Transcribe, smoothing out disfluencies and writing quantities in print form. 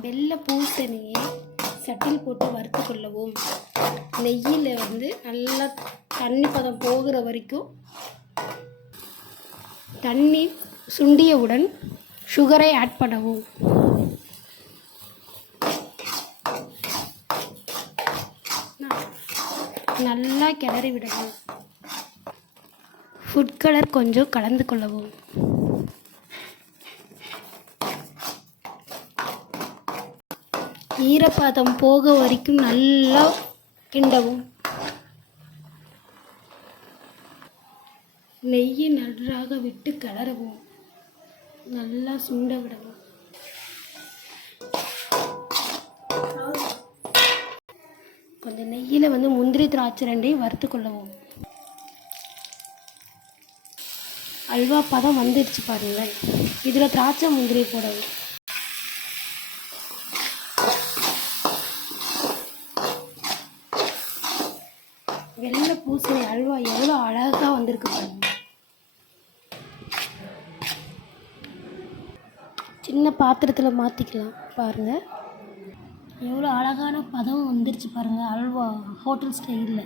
வெள்ளை பூசணியை சட்டியில் போட்டு வறுத்து கொள்ளவும். நெய்யில் நல்லா தண்ணி பதம் போகிற வரைக்கும் தண்ணி சுண்டியவுடன் சுகரை ஆட் பண்ணவும். நல்லா கிளறி விடவும். ஃபுட் கலர் கொஞ்சம் கலந்து கொள்ளவும். ஈரப்பதம் போக வரைக்கும் நல்லா கிண்டவும். நெய்யை நன்றாக விட்டு கிளறவும். நல்லா சுண்ட விடவும். கொஞ்சம் நெய்யில் முந்திரி திராட்சை ரெண்டையும் வறுத்து கொள்ளவும். அல்வா பதம் வந்துடுச்சு பாருங்கள். இதில் திராட்சை முந்திரி போடவும். வெள்ளை பூசணி அல்வா எவ்வளோ அழகாக வந்திருக்கு பாருங்க. சின்ன பாத்திரத்தில் மாற்றிக்கலாம் பாருங்கள். எவ்வளோ அழகான பதம் வந்துருச்சு பாருங்கள். அல்வா ஹோட்டல் ஸ்டைலில்.